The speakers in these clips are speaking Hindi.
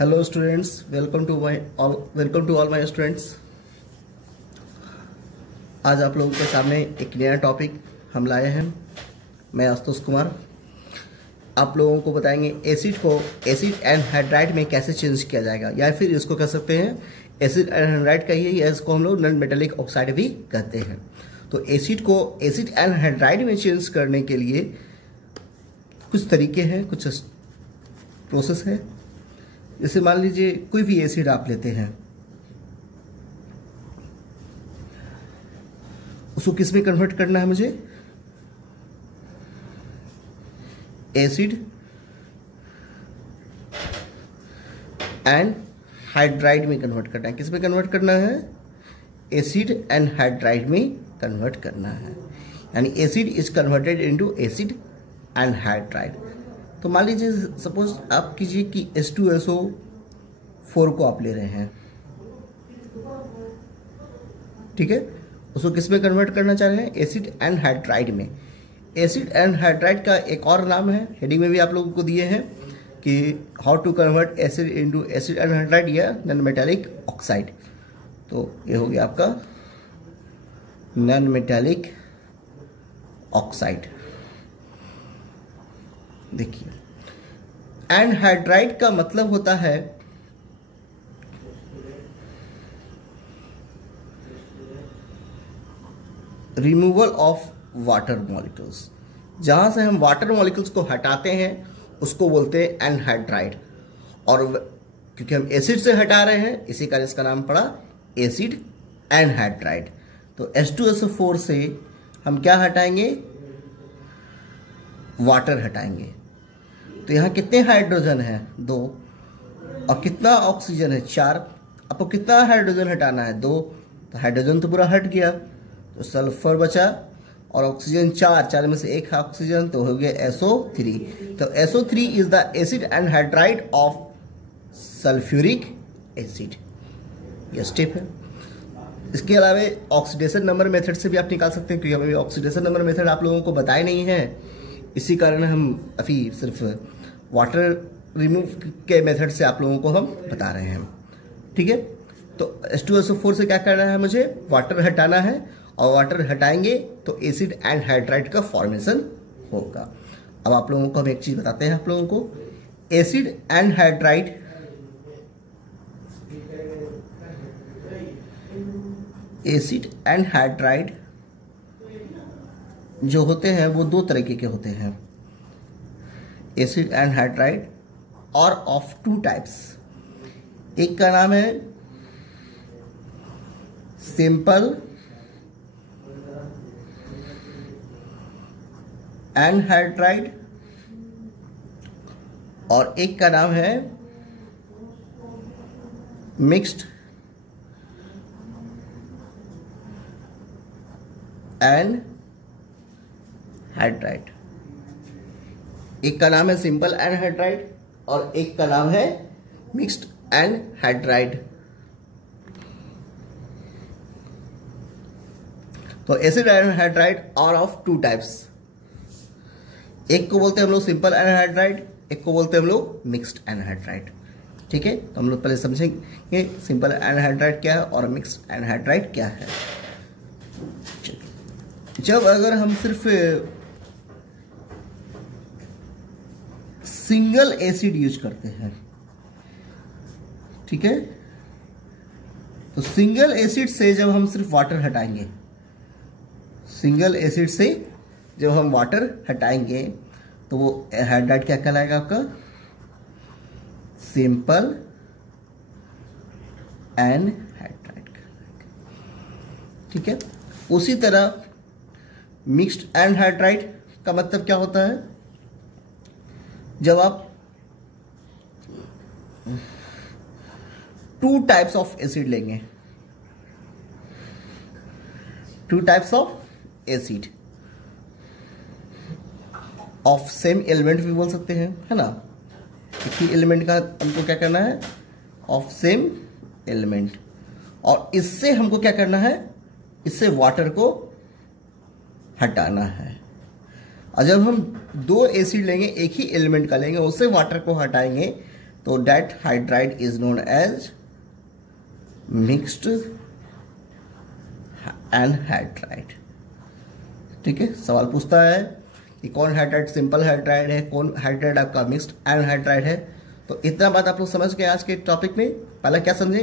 Hello students, welcome to all my students. आज आप लोगों के सामने एक नया टॉपिक हम लाए हैं। मैं आशुतोष कुमार आप लोगों को बताएंगे एसिड को एसिड एनहाइड्राइड में कैसे चेंज किया जाएगा, या फिर इसको कह सकते हैं एसिड एनहाइड्राइड कहिए, या इसको हम लोग नॉन मेटालिक ऑक्साइड भी कहते हैं। तो एसिड को एसिड एनहाइड्राइड में चेंज करने के लिए कुछ तरीके हैं, कुछ प्रोसेस है। जैसे मान लीजिए कोई भी एसिड आप लेते हैं, उसको किस में कन्वर्ट करना है मुझे? एसिड एंड हाइड्राइड में कन्वर्ट करना है। किस में कन्वर्ट करना है? एसिड एंड हाइड्राइड में कन्वर्ट करना है। यानी acid is converted into acid and hydride. तो मान लीजिए सपोज आप कीजिए कि H2SO4 को आप ले रहे हैं, ठीक है। उसको किस में कन्वर्ट करना चाह रहे हैं? एसिड एंड हाइड्राइड में। एसिड एंड हाइड्राइड का एक और नाम है, हेडिंग में भी आप लोगों को दिए हैं कि how to convert acid into acid and hydride या नॉन मेटालिक ऑक्साइड। तो ये हो गया आपका नॉन मेटालिक ऑक्साइड। देखिए, एनहाइड्राइड का मतलब होता है रिमूवल ऑफ वाटर मॉलिक्यूल्स। जहां से हम वाटर मॉलिक्यूल्स को हटाते हैं उसको बोलते हैं एनहाइड्राइड। और क्योंकि हम एसिड से हटा रहे हैं, इसी कारण इसका नाम पड़ा एसिड एनहाइड्राइड। तो H2SO4 से हम क्या हटाएंगे? वाटर हटाएंगे। तो यहां कितने हाइड्रोजन है? 2। और कितना ऑक्सीजन है? 4। आपको कितना हाइड्रोजन हटाना है? 2। तो हाइड्रोजन तो पूरा हट गया, तो सल्फर बचा और ऑक्सीजन 4 में से 1 ऑक्सीजन, तो हो गया SO3। तो SO3 is the acid anhydride of sulphuric acid. यह स्टेप है। इसके अलावा ऑक्सीडेशन नंबर मेथड से भी आप निकाल सकते हैं, क्योंकि हमें ऑक्सीडेशन नंबर मेथड आप लोगों को बताए नहीं है, इसी कारण हम अभी सिर्फ वाटर रिमूव के मेथड से आप लोगों को हम बता रहे हैं, ठीक है। तो H2SO4 से क्या करना है? मुझे वाटर हटाना है, और वाटर हटाएंगे तो एसिड एंड हाइड्राइड का फॉर्मेशन होगा। अब आप लोगों को हम एक चीज बताते हैं आप लोगों को, एसिड एंड हाइड्राइड जो होते हैं वो 2 तरीके के होते हैं। एसिड एंड हाइड्राइड और ऑफ 2 टाइप्स। एक का नाम है सिंपल एनहाइड्राइड और एक का नाम है मिक्स्ड एनहाइड्राइड। एक का नाम है सिंपल एनहाइड्राइड और एक का नाम है मिक्स्ड एनहाइड्राइड। तो एसिड एनहाइड्राइड और ऑफ 2 टाइप्स। एक को बोलते हैं हम लोग सिंपल एनहाइड्राइड, एक को बोलते हैं हम लोग मिक्स्ड एनहाइड्राइड, ठीक है। तो हम लोग पहले समझेंगे सिंपल एनहाइड्राइड क्या है और मिक्स्ड एनहाइड्राइड क्या है। जब अगर हम सिर्फ सिंगल एसिड यूज करते हैं, ठीक है, तो सिंगल एसिड से जब हम सिर्फ वाटर हटाएंगे, सिंगल एसिड से जब हम वाटर हटाएंगे तो वो हाइड्राइड क्या कहलाएगा? आपका सिंपल एनहाइड्राइड, ठीक है। उसी तरह मिक्स्ड एनहाइड्राइड का मतलब क्या होता है? जब आप 2 टाइप्स ऑफ एसिड लेंगे, 2 types of acid of same element भी बोल सकते हैं, है ना। एक ही एलिमेंट का हमको क्या करना है? Of same element. और इससे हमको क्या करना है? इससे वाटर को हटाना है। और जब हम 2 एसिड लेंगे, एक ही एलिमेंट का लेंगे, उससे वाटर को हटाएंगे, तो that hydride is known as mixed anhydride. ठीक है, सवाल पूछता है कि कौन हाइड्राइड सिंपल हाइड्राइड है, कौन हाइड्राइड आपका मिक्स्ड एनहाइड्राइड है। तो इतना बात आप लोग समझ गए आज के टॉपिक में। पहला क्या समझे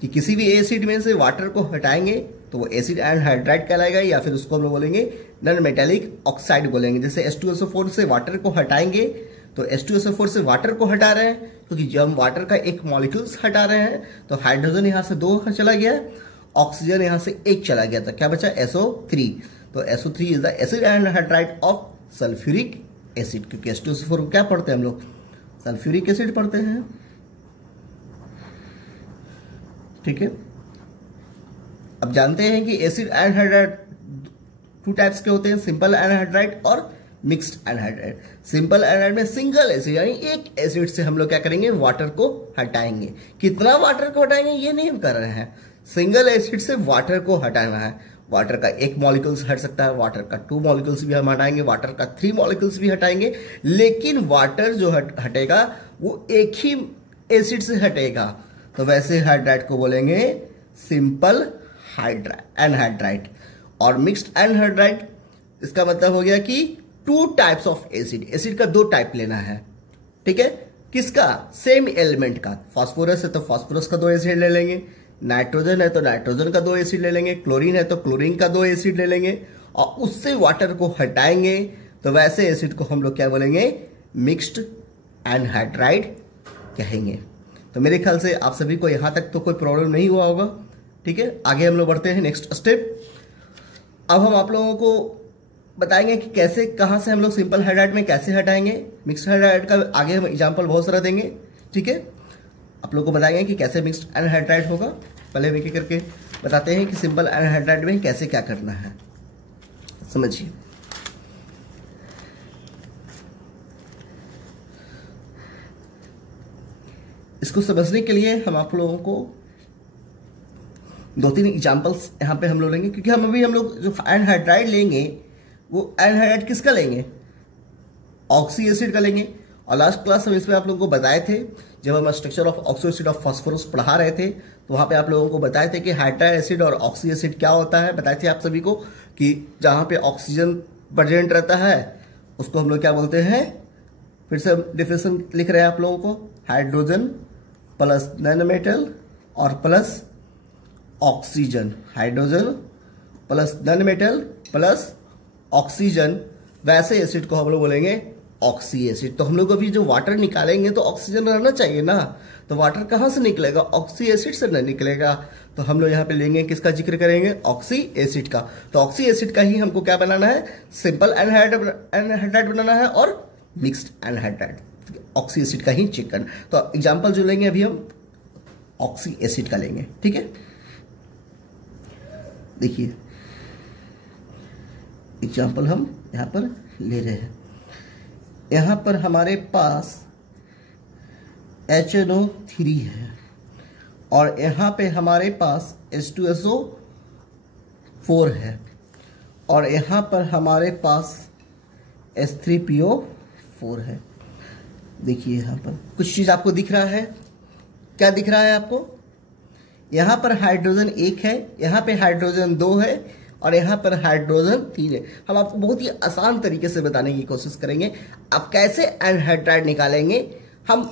कि किसी भी एसिड में से वाटर को हटाएंगे तो वो एसिड एनहाइड्राइड कहलाएगा, या फिर उसको हम लोग बोलेंगे नॉन मेटेलिक ऑक्साइड बोलेंगे। जैसे H2SO4 से वाटर को हटाएंगे तो H2SO4 से वाटर को हटा रहे हैं, क्योंकि जब हम वाटर का एक मॉलिक्यूल्स हटा रहे हैं तो हाइड्रोजन यहां से 2 चला गया, ऑक्सीजन यहां से 1 चला गया था, क्या बचा SO3। तो SO3 is the acid anhydride of sulphuric acid, क्योंकि H2SO4 को क्या पढ़ते हैं हम लोग, सल्फ्यूरिक एसिड पढ़ते हैं। ठीक है, अब जानते हैं कि एसिड एनहाइड्राइड 2 टाइप्स के होते हैं, सिंपल एनहाइड्राइड और मिक्स्ड एनहाइड्राइड। सिंपल एनहाइड्राइड में सिंगल एसिड यानी एक एसिड से हम लोग क्या करेंगे, वाटर को हटाएंगे। कितना वाटर को हटाएंगे ये नहीं हम कर रहे हैं, सिंगल एसिड से वाटर को हटाना है। वाटर का 1 मॉलिक्यूल्स हट सकता है, वाटर का 2 मॉलिक्यूल्स भी हम हटाएंगे, वाटर का 3 मॉलिक्यूल्स भी हटाएंगे, लेकिन वाटर जो हटेगा वो एक ही एसिड से हटेगा। तो वैसे हाइड्राइड को बोलेंगे सिंपल एनहाइड्राइड। और मिक्स्ड एनहाइड्राइड इसका मतलब हो गया कि 2 टाइप्स ऑफ एसिड, एसिड का 2 टाइप लेना है। ठीक है, किसका, सेम एलिमेंट का। फास्फोरस है तो फास्फोरस का 2 एसिड ले लेंगे, नाइट्रोजन है तो नाइट्रोजन का 2 एसिड ले लेंगे, क्लोरीन है तो क्लोरीन का 2 एसिड ले लेंगे, और उससे वाटर को हटाएंगे तो वैसे एसिड को हम लोग क्या बोलेंगे, मिक्स्ड एनहाइड्राइड कहेंगे। तो मेरे ख्याल से आप सभी को यहां तक तो कोई प्रॉब्लम नहीं हुआ होगा। ठीक है, आगे हम लोग बढ़ते हैं नेक्स्ट स्टेप। अब हम आप लोगों को बताएंगे कि कैसे, कहां से हम लोग सिंपल हाइड्राइड में कैसे हटाएंगे, मिक्स्ड हाइड्राइड का आगे हम एग्जांपल बहुत सारा देंगे। ठीक है, आप लोगों को बताएंगे कि कैसे मिक्स्ड एनहाइड्राइड होगा। पहले एक एक करके बताते हैं कि सिंपल एनहाइड्राइड में कैसे क्या करना है, समझिए। इसको समझने के लिए हम आप लोगों को 2-3 एग्जांपल्स यहां पे हम लोग लेंगे, क्योंकि हम लोग जो एनहाइड्राइड लेंगे वो एनहाइड्राइड किसका लेंगे, ऑक्सी एसिड का लेंगे। और लास्ट क्लास हम इसमें आप लोगों को बताए थे, जब हम structure of oxo acid of phosphorus पढ़ा रहे थे तो वहां पे आप लोगों को बताए थे कि हाइड्राइड एसिड और ऑक्सी एसिड क्या होता है। बताए थे आप सभी को कि जहां पे ऑक्सीजन प्रेजेंट रहता है उसको हम लोग क्या बोलते हैं, फिर से डिफिनेशन लिख रहे हैं आप लोगों को, हाइड्रोजन प्लस नॉन मेटल और plus oxygen, hydrogen plus non metal plus oxygen, वैसे एसिड को हम लोग बोलेंगे ऑक्सी एसिड। तो हम लोग अभी जो वाटर निकालेंगे तो ऑक्सीजन रहना चाहिए ना, तो वाटर कहां से निकलेगा, ऑक्सी एसिड से नहीं निकलेगा। तो हम लोग यहां पे लेंगे, किसका जिक्र करेंगे, ऑक्सी एसिड का। तो ऑक्सी एसिड का ही हमको क्या बनाना है, सिंपल एनहाइड्राइड बनाना है और मिक्स्ड एनहाइड्राइड, ऑक्सी एसिड का ही चेक करना। तो एग्जाम्पल जो लेंगे अभी हम ऑक्सी एसिड का लेंगे। ठीक है, देखिए एग्जाम्पल हम यहां पर ले रहे हैं। यहां पर हमारे पास HNO3 है और यहां पे हमारे पास H2SO4 है और यहां पर हमारे पास H3PO4 है। देखिए यहां पर कुछ चीज आपको दिख रहा है, क्या दिख रहा है आपको, यहां पर हाइड्रोजन 1 है, यहां पे हाइड्रोजन 2 है और यहां पर हाइड्रोजन 3 है। हम आपको बहुत ही आसान तरीके से बताने की कोशिश करेंगे आप कैसे एनहाइड्राइड निकालेंगे। हम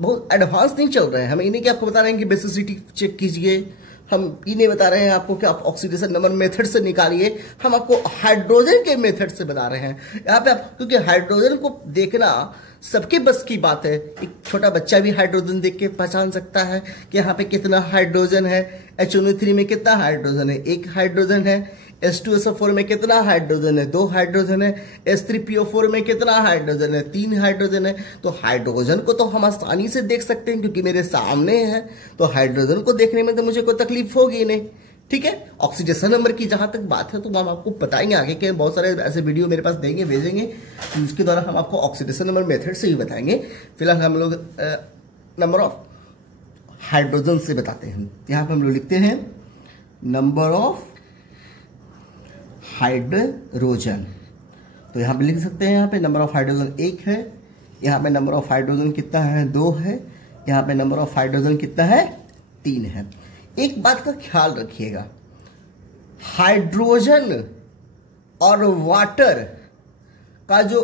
बहुत एडवांस नहीं चल रहे हैं, हम इन्हें क्या आपको बता रहे हैं कि बेसिसिटी चेक कीजिए, हम ये नहीं बता रहे हैं आपको कि आप ऑक्सीडेशन नंबर मेथड से निकालिए, हम आपको हाइड्रोजन के मेथड से बता रहे हैं। यहाँ पे आप, क्योंकि हाइड्रोजन को देखना सबके बस की बात है, एक छोटा बच्चा भी हाइड्रोजन देख के पहचान सकता है कि यहाँ पे कितना हाइड्रोजन है। HNO3 में कितना हाइड्रोजन है, 1 हाइड्रोजन है। H2SO4 में कितना हाइड्रोजन है, 2 हाइड्रोजन है। H3PO4 में कितना हाइड्रोजन है, 3 हाइड्रोजन है। तो हाइड्रोजन को तो हम आसानी से देख सकते हैं क्योंकि मेरे सामने है, तो हाइड्रोजन को देखने में तो मुझे कोई तकलीफ होगी नहीं। ठीक है, ऑक्सीडेशन नंबर की जहां तक बात है तो हम आपको बताएंगे आगे के बहुत सारे ऐसे वीडियो मेरे पास देंगे, भेजेंगे, उसके द्वारा हम आपको ऑक्सीडेशन नंबर मेथड से ही बताएंगे। फिलहाल हम लोग नंबर ऑफ हाइड्रोजन से बताते हैं। यहां पे हम लोग लिखते हैं नंबर ऑफ हाइड्रोजन, तो यहां पे लिख सकते हैं, यहां पे नंबर ऑफ हाइड्रोजन 1 है, यहाँ पे नंबर ऑफ हाइड्रोजन कितना है, 2 है। यहाँ पे नंबर ऑफ हाइड्रोजन कितना है, 3 है। एक बात का ख्याल रखिएगा, हाइड्रोजन और वाटर का जो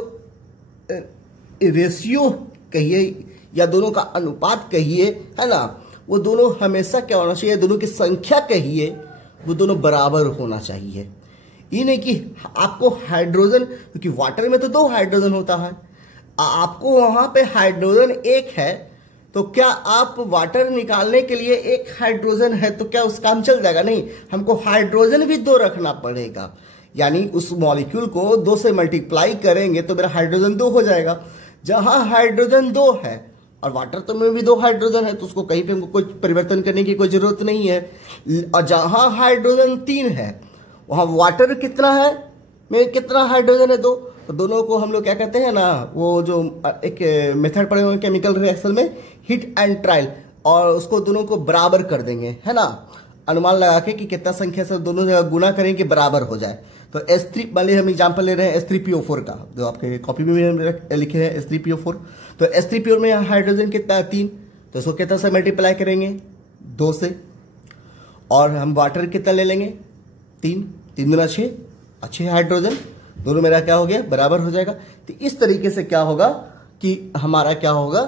रेशियो कहिए या दोनों का अनुपात कहिए, है ना, वो दोनों हमेशा क्या होना चाहिए, दोनों की संख्या कहिए, वो दोनों बराबर होना चाहिए। ये नहीं कि आपको हाइड्रोजन, क्योंकि वाटर में तो 2 हाइड्रोजन होता है, आपको वहां पे हाइड्रोजन 1 है, तो क्या आप वाटर निकालने के लिए 1 हाइड्रोजन है तो क्या उस काम चल जाएगा? नहीं, हमको हाइड्रोजन भी 2 रखना पड़ेगा। यानी उस मॉलिक्यूल को 2 से मल्टीप्लाई करेंगे तो मेरा हाइड्रोजन 2 हो जाएगा। जहां हाइड्रोजन 2 है और वाटर तो में भी 2 हाइड्रोजन है, तो उसको कहीं पे हमको कोई परिवर्तन करने की कोई जरूरत नहीं है। और जहां हाइड्रोजन 3 है वहां वाटर कितना है, में कितना हाइड्रोजन है, 2। तो दोनों को हम लोग क्या कहते हैं ना, वो जो एक मेथड पढ़े हुए केमिकल रिएक्शन में, हिट एंड ट्रायल, और उसको दोनों को बराबर कर देंगे, है ना, अनुमान लगा के कि कितना संख्या से दोनों जगह गुना करें कि बराबर हो जाए। तो S3 वाले हम एग्जाम्पल ले रहे हैं S3PO4 का, जो आपके कॉपी में भी लिखे हैं S3PO4। तो S3PO में हाइड्रोजन कितना है, 3, तो इसको कितना से मल्टीप्लाई करेंगे, 2 से। और हम वाटर कितना ले लेंगे, 3 दूना 6, 6 हाइड्रोजन, दोनों मेरा क्या हो गया, बराबर हो जाएगा। तो इस तरीके से क्या होगा कि हमारा क्या होगा,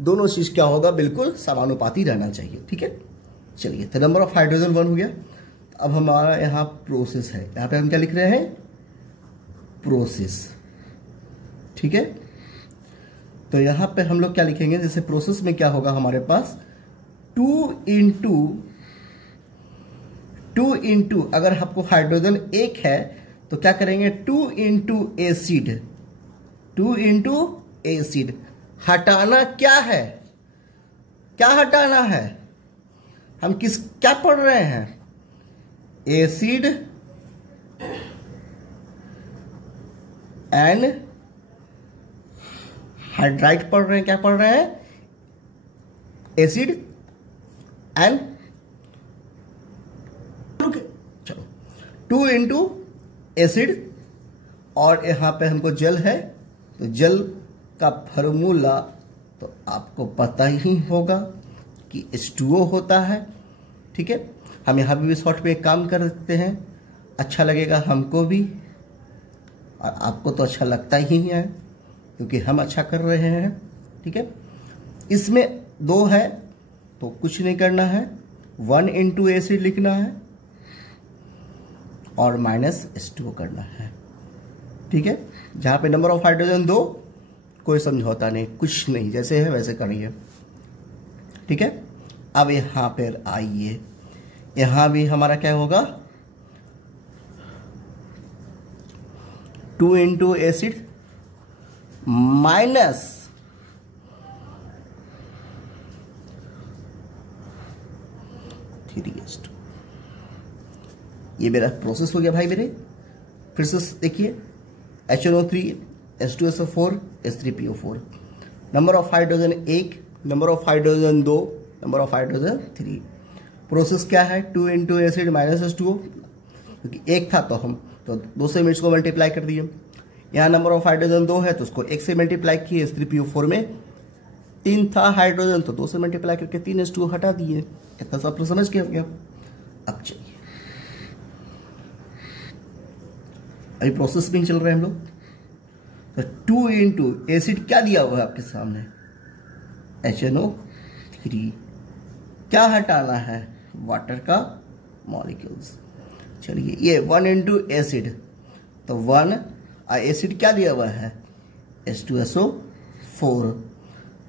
दोनों चीज क्या होगा, बिल्कुल समानुपाती रहना चाहिए। ठीक है, चलिए, तो नंबर ऑफ हाइड्रोजन 1 हो गया। अब हमारा यहाँ प्रोसेस है, यहाँ पे हम क्या लिख रहे हैं, प्रोसेस। ठीक है, तो यहाँ पे हम लोग क्या लिखेंगे, जैसे प्रोसेस में क्या होगा हमारे पास 2 इंटू अगर आपको हाइड्रोजन 1 है तो क्या करेंगे, 2 इंटू एसिड, 2 इंटू एसिड। हटाना क्या है, क्या हटाना है, हम क्या पढ़ रहे हैं, एसिड एंड हाइड्राइड पढ़ रहे हैं, क्या पढ़ रहे हैं, एसिड एंड, चलो 2 इंटू एसिड, और यहां पे हमको जल है, तो जल का फॉर्मूला तो आपको पता ही होगा कि H2O होता है। ठीक है, हम यहाँ भी शॉर्ट में एक काम कर सकते हैं, अच्छा लगेगा हमको भी और आपको तो अच्छा लगता ही है क्योंकि हम अच्छा कर रहे हैं। ठीक है, इसमें 2 है तो कुछ नहीं करना है, 1 इंटू एसिड लिखना है और माइनस H2O करना है। ठीक है, जहां पे नंबर ऑफ हाइड्रोजन 2, कोई समझौता नहीं, कुछ नहीं, जैसे है वैसे करिए। ठीक है, अब यहां पर आइए, यहां भी हमारा क्या होगा, 2 इंटू एसिड माइनस H2। ये मेरा प्रोसेस हो गया भाई मेरे। फिर से देखिए, HNO3, H2SO4, H3PO4, number of hydrogen 1, number of hydrogen 2, number of hydrogen 3। Process क्या है, 2 इंटू एसिड माइनस H2O, क्योंकि 1 था तो हम 2 से इसको मल्टीप्लाई कर दिए। यहाँ नंबर ऑफ हाइड्रोजन 2 है तो उसको 1 से मल्टीप्लाई किए। H3PO4 में 3 था हाइड्रोजन तो 2 से मल्टीप्लाई करके 3 H2O हटा दिए। इतना सब तो समझ गए होंगे। अब चलिए, अभी प्रोसेस में चल रहे हैं हम लोग। तो 2 इंटू एसिड क्या दिया हुआ है आपके सामने, HNO3। क्या हटाना है, वाटर का मॉलिक्यूल्स। चलिए, ये 1 इंटू एसिड, तो 1, एसिड क्या दिया हुआ है, H2SO4।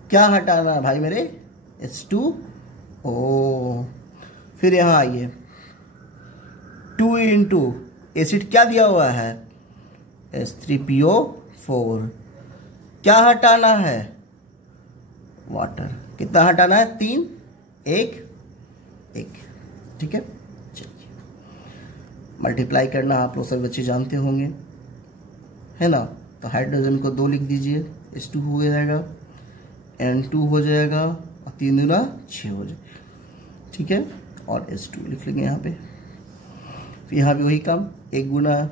क्या हटाना है भाई मेरे, H2O। फिर यहां आइए, 2 इंटू एसिड क्या दिया हुआ है, H3PO4। क्या हटाना है, वाटर। कितना हटाना है, 3, 1, 1। ठीक है, चलिए, मल्टीप्लाई करना आप लोग सब बच्चे जानते होंगे, है ना। तो हाइड्रोजन को 2 लिख दीजिए, H2 हो जाएगा, N2 हो जाएगा, और 3 दूना 6 हो जाएगा। ठीक है, और H2 लिख लेंगे यहाँ पे। फिर यहाँ भी वही काम, 1 गुना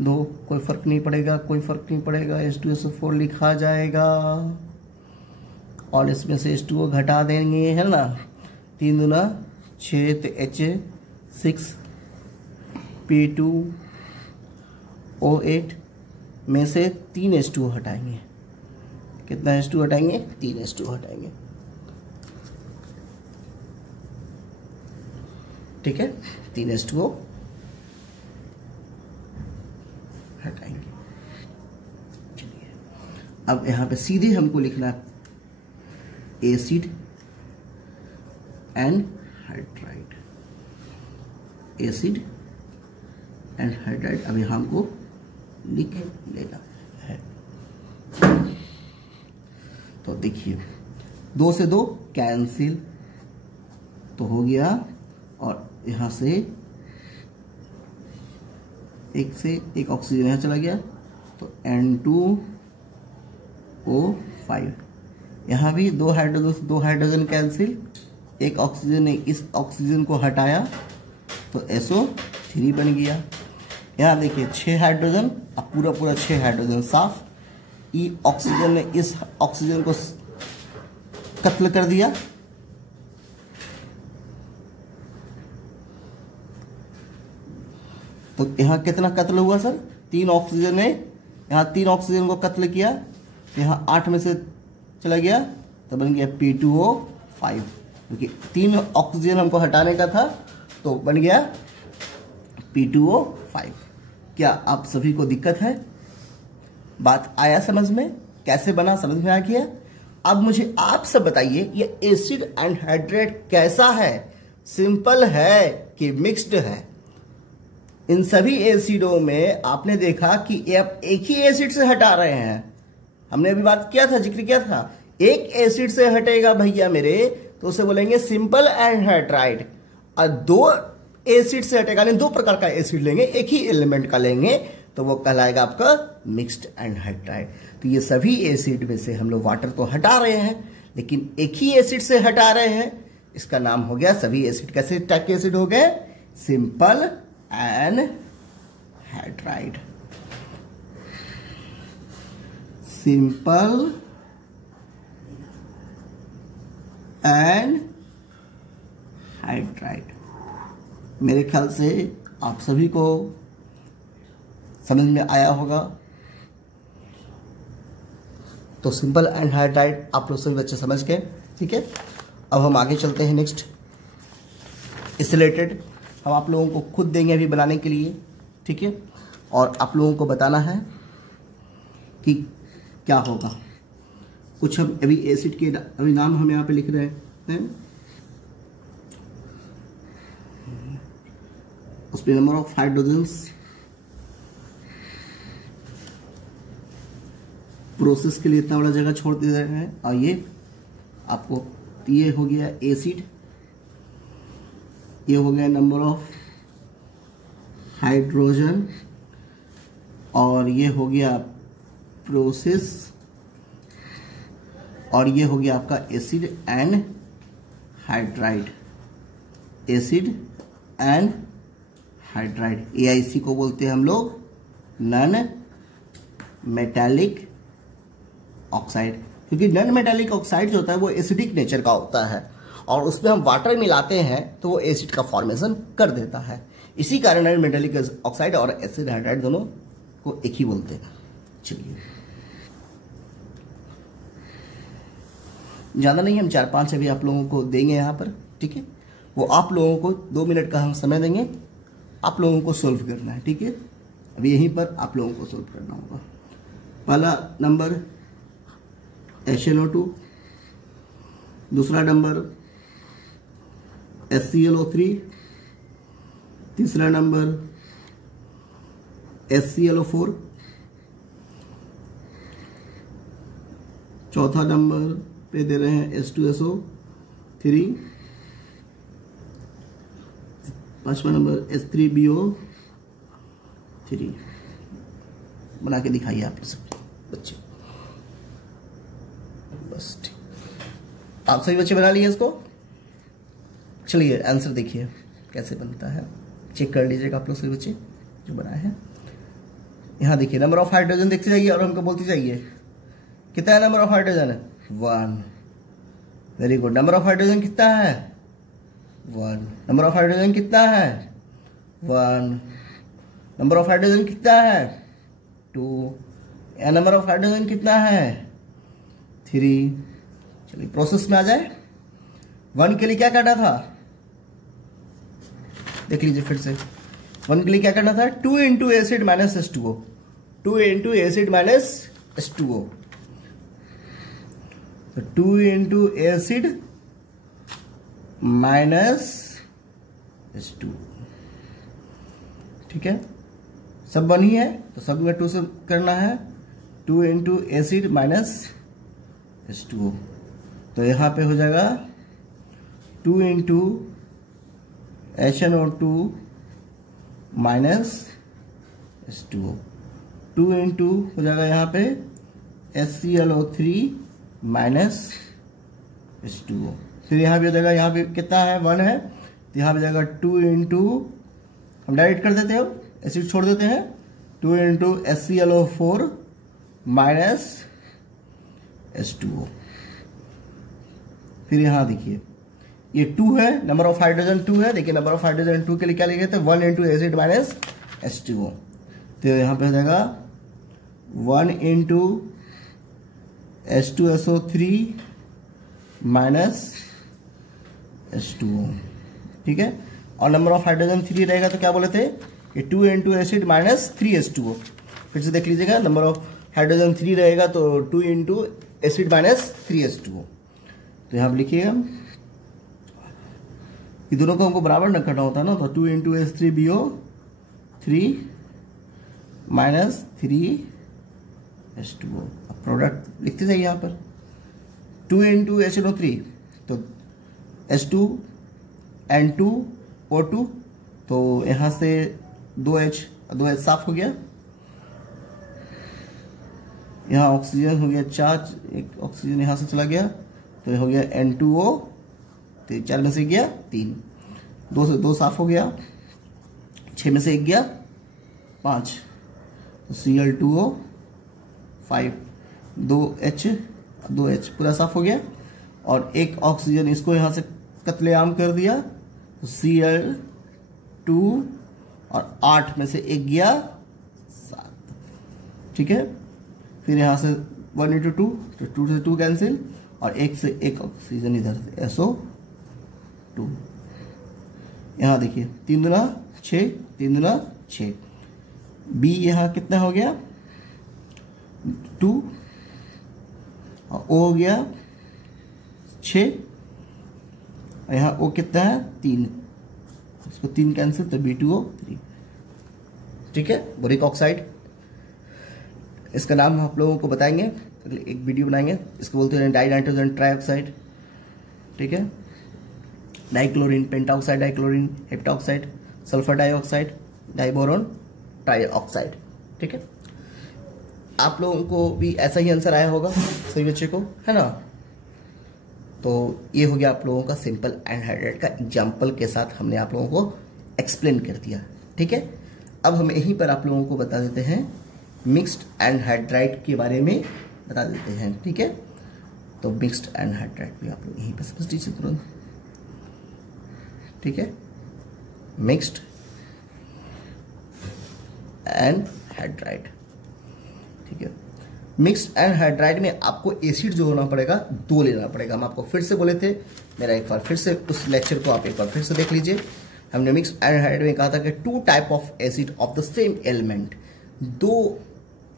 2, कोई फर्क नहीं पड़ेगा, कोई फर्क नहीं पड़ेगा, H2SO4 लिखा जाएगा और इसमें से H2O घटा देंगे, है ना। 3 दूना 6 तो H6 P2O8 में से 3 H2O हटाएंगे। कितना H2O हटाएंगे? 3 H2O हटाएंगे। ठीक है, 3 H2O हटाएंगे। चलिए अब यहां पे सीधे हमको लिखना acid and hydride, acid and hydride अब यहां हमको लिख लेना है। तो देखिए 2 से 2 कैंसिल तो हो गया और यहां से एक ऑक्सीजन यहां चला गया तो N2O5। यहां भी 2 हाइड्रोजन कैंसिल, एक ऑक्सीजन ने इस ऑक्सीजन को हटाया तो SO3 बन गया। यहां देखिए 6 हाइड्रोजन, अब पूरा 6 हाइड्रोजन साफ। ई ऑक्सीजन ने इस ऑक्सीजन को कत्ल कर दिया तो यहां कितना कत्ल हुआ सर? 3 ऑक्सीजन ने यहां 3 ऑक्सीजन को कत्ल किया, यहां 8 में से चला गया तो बन गया P2O5, क्योंकि 3 ऑक्सीजन हमको हटाने का था तो बन गया P2O5। क्या आप सभी को दिक्कत है? बात आया समझ में? कैसे बना समझ में आ गया? अब मुझे आप सब बताइए ये एसिड एंड हाइड्रेट कैसा है? सिंपल है कि मिक्स्ड है? इन सभी एसिडों में आपने देखा कि आप एक ही एसिड से हटा रहे हैं। हमने अभी बात किया था, जिक्र किया था, एक एसिड से हटेगा भैया मेरे तो उसे बोलेंगे सिंपल एंड हाइड्राइड, और 2 एसिड से हटेगा, 2 प्रकार का एसिड लेंगे, एक ही एलिमेंट का लेंगे तो वो कहलाएगा आपका मिक्स्ड एंड हाइड्राइड। तो ये सभी एसिड में से हम लोग वाटर तो हटा रहे हैं लेकिन एक ही एसिड से हटा रहे हैं, इसका नाम हो गया, सभी एसिड कैसे टाइप के एसिड हो गए? Simple and hydride. Simple and hydride. मेरे ख्याल से आप सभी को समझ में आया होगा। तो सिंपल एंड हाइड्राइड आप लोग सभी बच्चे समझ गए। ठीक है, अब हम आगे चलते हैं। नेक्स्ट इससे रिलेटेड हम आप लोगों को खुद देंगे अभी बनाने के लिए। ठीक है, और आप लोगों को बताना है कि क्या होगा। कुछ हम अभी एसिड के अभी नाम हम यहाँ पे लिख रहे हैं। उसमें नंबर ऑफ हाइड्रोजन्स, प्रोसेस के लिए इतना बड़ा जगह छोड़ दे रहे हैं। और ये आपको ये हो गया एसिड, ये हो गया नंबर ऑफ हाइड्रोजन, और ये हो गया प्रोसेस, और ये हो गया आपका acid and hydride. Acid and hydride, AIC को बोलते हैं हम लोग नॉन मेटालिक ऑक्साइड, क्योंकि नॉन मेटालिक ऑक्साइड जो होता है वो एसिडिक नेचर का होता है और उसमें हम वाटर मिलाते हैं तो वो एसिड का फॉर्मेशन कर देता है। इसी कारण नॉन मेटालिक ऑक्साइड और एसिड हाइड्राइड दोनों को एक ही बोलते हैं। चलिए, ज़्यादा नहीं, हम 4-5 अभी आप लोगों को देंगे यहाँ पर। ठीक है, वो आप लोगों को 2 मिनट का हम समय देंगे, आप लोगों को सोल्व करना है। ठीक है, अभी यहीं पर आप लोगों को सोल्व करना होगा। पहला नंबर HNO2, दूसरा नंबर HClO3, तीसरा नंबर HClO4, चौथा नंबर पे दे रहे हैं H2SO3, पांचवा नंबर H3BO3। बना के दिखाइए आप सब बच्चे। बस ठीक, आप सभी बच्चे बना लिए इसको। चलिए आंसर देखिए कैसे बनता है, चेक कर लीजिएगा आप लोग सभी बच्चे जो बनाए हैं। यहाँ देखिए नंबर ऑफ हाइड्रोजन देखते जाइए और हमको बोलते जाइए कितना है नंबर ऑफ हाइड्रोजन है 1। Very good. Number of hydrogen कितना है 1। नंबर ऑफ हाइड्रोजन कितना है 1। नंबर ऑफ हाइड्रोजन कितना है 2। नंबर ऑफ हाइड्रोजन कितना है 3। चलिए प्रोसेस में आ जाए। 1 के लिए क्या करना था देख लीजिए फिर से। 1 के लिए क्या करना था 2 into acid minus H2O। 2 into acid minus H2O। तो 2 इंटू एसिड माइनस H2O। ठीक है, सब 1 ही है तो सब में 2 से करना है। 2 इंटू एसिड माइनस H2O। तो यहां पे हो जाएगा 2 into HNO2 minus H2O। 2 into हो जाएगा यहाँ पे HClO3 माइनस H2O। फिर यहाँ भी हो जाएगा, यहाँ पे कितना है 1 है तो यहाँ पे जाएगा 2 इंटू, हम डायरेक्ट कर देते हैं एसिड छोड़ देते हैं, 2 इंटू HClO4 माइनस H2O। फिर यहाँ देखिए ये 2 है, नंबर ऑफ हाइड्रोजन 2 है। देखिए नंबर ऑफ हाइड्रोजन 2 के लिए क्या लिखे थे 1 इंटू एसिड माइनस H2O। तो यहाँ पे हो जाएगा 1 इंटू H2SO3 माइनस H2O। ठीक है, और नंबर ऑफ हाइड्रोजन 3 रहेगा तो क्या बोले थे ये 2 इंटू एसिड माइनस 3H2O। फिर से देख लीजिएगा, नंबर ऑफ हाइड्रोजन 3 रहेगा तो 2 इंटू एसिड माइनस 3H2O। तो यहाँ पे लिखिएगा ये दोनों को हमको बराबर न करना होता ना, तो 2 इंटू H3BO3 माइनस 3H2O। अब प्रोडक्ट लिखते जाइए यहाँ पर 2 इंटू HNO3 तो H2N2O2, तो यहाँ से 2H साफ हो गया। यहाँ ऑक्सीजन हो गया 4, एक ऑक्सीजन यहाँ से चला गया तो हो गया N2O, तो 4 में से गया 3, 2 से 2 साफ हो गया, 6 में से 1 गया 5, तो Cl2O 5, 2H पूरा साफ हो गया। और एक ऑक्सीजन इसको यहाँ से कत्लेआम कर दिया तो Cl2 और 8 में से 1 गया 7। ठीक है, फिर यहाँ से 1 इंटू 2 तो 2 से 2 कैंसिल और 1 से 1 ऑक्सीजन इधर से SO2। यहाँ देखिए 3 दूना 6, 3 दूना 6। B यहाँ कितना हो गया 2 और O हो गया 6 और यहाँ O कितना है 3, इसको 3 कैंसिल तो B2O3। ठीक है, बोरिक ऑक्साइड, इसका नाम हम आप लोगों को बताएंगे, एक वीडियो बनाएंगे, इसको बोलते हैं डाई नाइट्रोजन ट्राइऑक्साइड। ठीक है, dichlorine pentoxide, dichlorine heptoxide, sulphur dioxide, diboron trioxide. ठीक है, आप लोगों को भी ऐसा ही आंसर आया होगा सभी बच्चे को, है ना। तो ये हो गया आप लोगों का सिंपल एनहाइड्राइड का एग्जाम्पल के साथ हमने आप लोगों को एक्सप्लेन कर दिया। ठीक है, अब हम यहीं पर आप लोगों को बता देते हैं मिक्स्ड एनहाइड्राइड के बारे में बता देते हैं। ठीक है, तो मिक्स्ड एनहाइड्राइड भी आप लोग यहीं पर समझ लीजिए तुरंत। ठीक है, मिक्स्ड एनहाइड्राइड। ठीक है, मिक्स्ड एनहाइड्राइड में आपको एसिड जो होना पड़ेगा 2 लेना पड़ेगा। हम आपको फिर से बोले थे, मेरा एक बार फिर से उस लेक्चर को आप एक बार फिर से देख लीजिए। हमने मिक्स्ड एनहाइड्राइड में कहा था कि 2 type of acid of the same element, 2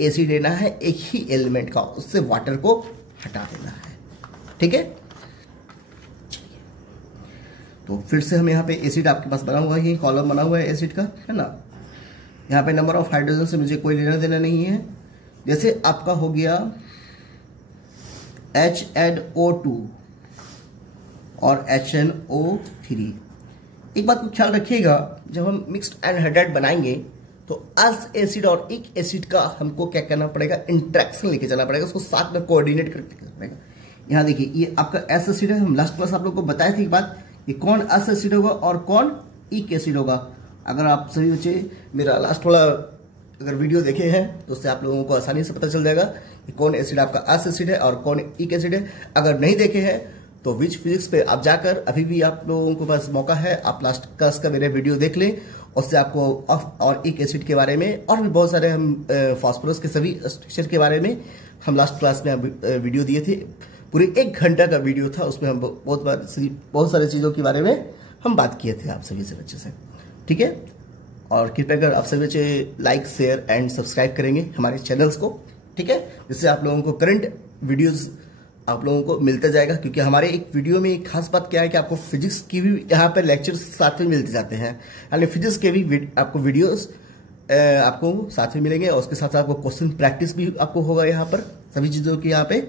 acid लेना है एक ही एलिमेंट का, उससे वाटर को हटा देना है। ठीक है, तो फिर से हम यहाँ पे एसिड आपके पास बना हुआ है, कॉलम बना हुआ है एसिड का, है ना। यहाँ पे नंबर ऑफ हाइड्रोजन से मुझे कोई लेना देना नहीं है। जैसे आपका हो गया HNO2 और HNO3। एक बात को ख्याल रखिएगा, जब हम मिक्स्ड एनहाइड्राइड बनाएंगे तो अस एसिड और एक एसिड का हमको क्या करना पड़ेगा, इंट्रैक्शन लेके चलना पड़ेगा, उसको साथ में कोऑर्डिनेट करके चलना पड़ेगा। यहाँ देखिए ये आपका एस एसिड है, हम लास्ट क्लास आप लोग को बताए थे एक बात कि कौन अस एसिड होगा और कौन एक एसिड होगा। अगर आप सभी बच्चे मेरा लास्ट वाला अगर वीडियो देखे हैं तो उससे आप लोगों को आसानी से पता चल जाएगा कि कौन एसिड आपका अस एसिड है और कौन इक एसिड है। अगर नहीं देखे हैं तो विच फिजिक्स पे आप जाकर अभी भी आप लोगों को पास मौका है, आप लास्ट क्लास का मेरे वीडियो देख लें। उससे आपको अफ और इक एसिड के बारे में और भी बहुत सारे हम फास्फोरस के सभी स्ट्रक्चर के बारे में हम लास्ट क्लास में वीडियो दिए थे। पूरे 1 घंटा का वीडियो था, उसमें हम बहुत सारी चीज़ों के बारे में हम बात किए थे आप सभी से बच्चे से। ठीक है, और कृपया कर आप सभी बच्चे लाइक शेयर एंड सब्सक्राइब करेंगे हमारे चैनल्स को। ठीक है, जिससे आप लोगों को करंट वीडियोस आप लोगों को मिलता जाएगा। क्योंकि हमारे एक वीडियो में एक खास बात क्या है कि आपको फिजिक्स की भी यहाँ पर लेक्चर्स साथ में मिलते जाते हैं, यानी फिजिक्स के भी आपको वीडियोस आपको साथ में मिलेंगे और उसके साथ आपको क्वेश्चन प्रैक्टिस भी आपको होगा। यहाँ पर सभी चीज़ों की यहाँ पे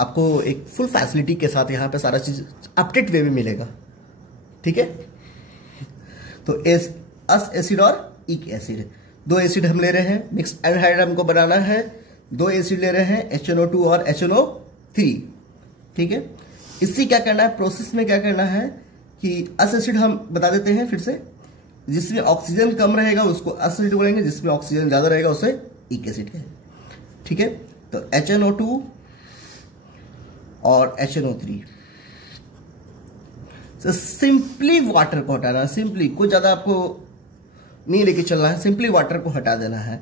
आपको एक फुल फैसिलिटी के साथ यहाँ पे सारा चीज अपडेट वे में मिलेगा। ठीक है, तो अस एसिड और इक एसिड, 2 एसिड हम ले रहे हैं, मिक्स्ड एनहाइड्राइड हमको बनाना है। 2 एसिड ले रहे हैं, HNO2 और HNO3। ठीक है, इससे क्या करना है, प्रोसेस में क्या करना है कि अस एसिड हम बता देते हैं फिर से, जिसमें ऑक्सीजन कम रहेगा उसको अस एसिड बोलेंगे, जिसमें ऑक्सीजन ज्यादा रहेगा उसे इक एसिड कहेंगे। ठीक है, तो HNO2 और HNO3 से सिंपली वाटर को हटाना है। सिंपली, कोई ज्यादा आपको नहीं लेके चलना है, सिंपली वाटर को हटा देना है।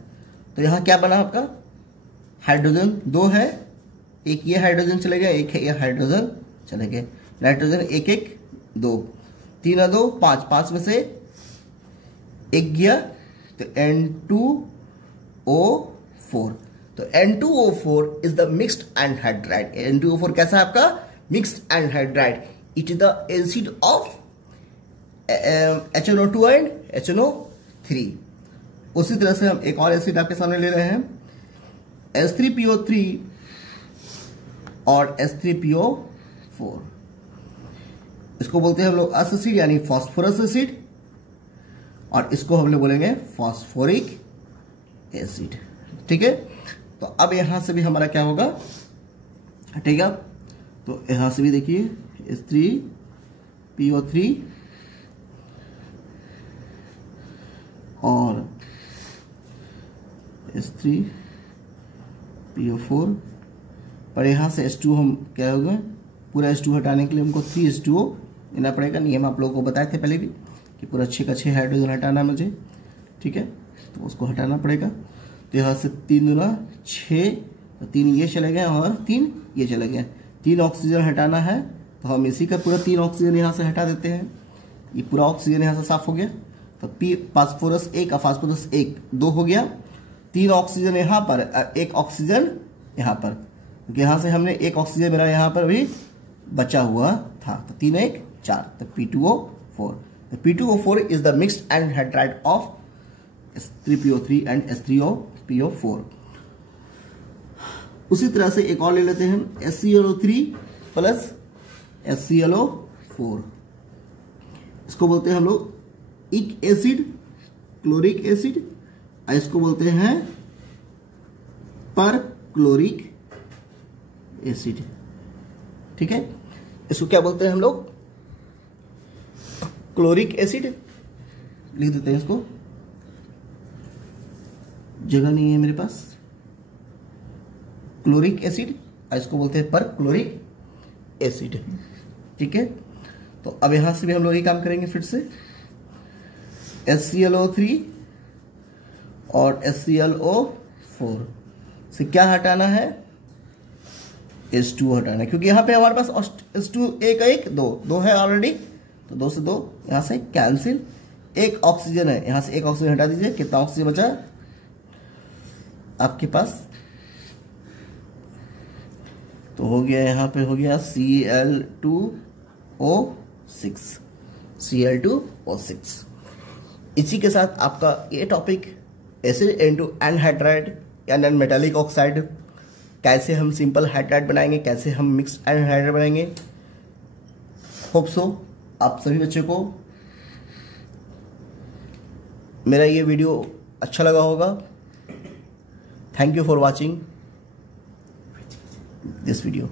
तो यहां क्या बना आपका, हाइड्रोजन 2 है, एक ये हाइड्रोजन चले गया, एक है ये हाइड्रोजन चले गए, नाइट्रोजन 1 1 2 3 और 2 5, 5 में से एक गया तो N2O4। तो N2O4 is the mixed anhydride. N2O4 कैसा है आपका, mixed anhydride. It is the acid of HNO2 and HNO3। उसी तरह से हम एक और एसिड आपके सामने ले रहे हैं, H3PO3 और H3PO4। इसको बोलते हैं हम लोग अस एसिड यानी फास्फोरस एसिड, और इसको हम लोग बोलेंगे फास्फोरिक एसिड। ठीक है, तो अब यहां से भी हमारा क्या होगा, हटेगा। तो यहां से भी देखिए H3PO3 और H3PO4, पर यहां से H2 हम क्या होगा, पूरा H2 हटाने के लिए हमको 3H2O लेना पड़ेगा। नियम आप लोगों को बताए थे पहले भी कि पूरा 6 का 6 हाइड्रोजन हटाना मुझे। ठीक है, तो उसको हटाना पड़ेगा। तो यहाँ से 3 दूना 6, तो 3 ये चले गए और 3 ये चले गए, 3 ऑक्सीजन हटाना है। तो हम इसी का पूरा 3 ऑक्सीजन यहाँ से हटा देते हैं। ये पूरा ऑक्सीजन यहाँ से साफ हो गया। तो फास्फोरस 1 और फास्फोरस 1 2 हो गया, 3 ऑक्सीजन यहाँ पर, 1 ऑक्सीजन यहाँ पर, क्योंकि यहाँ से हमने 1 ऑक्सीजन मेरा यहाँ पर भी बचा हुआ था। तो 3 1 4, तो P2O4। तो P2O4 is the mixed anhydride of H3PO3 and H3PO4। उसी तरह से एक और ले लेते हैं, HClO3 प्लस HClO4। इसको बोलते हैं हम लोग इक एसिड, क्लोरिक एसिड, और इसको बोलते हैं पर क्लोरिक एसिड। ठीक है, इसको क्या बोलते हैं हम लोग, क्लोरिक एसिड। लिख देते हैं, इसको जगह नहीं है मेरे पास, क्लोरिक एसिड, और इसको बोलते हैं पर क्लोरिक एसिड। ठीक है, तो अब यहां से भी हम लोग ये काम करेंगे फिर से, HClO3 और HClO4 से क्या हटाना है, H2 हटाना है, क्योंकि यहां पे हमारे पास H2 1 1 2 है ऑलरेडी। तो 2 से 2 यहां से कैंसिल, 1 ऑक्सीजन है, यहां से 1 ऑक्सीजन हटा दीजिए। कितना ऑक्सीजन बचा आपके पास, तो हो गया यहां पे हो गया Cl2O6। इसी के साथ आपका ये टॉपिक एसिड इनटू एनहाइड्राइड या नॉन मेटालिक ऑक्साइड, कैसे हम सिंपल हाइड्राइड बनाएंगे, कैसे हम मिक्स्ड एनहाइड्राइड बनाएंगे। होप सो आप सभी बच्चों को मेरा ये वीडियो अच्छा लगा होगा। Thank you for watching this video.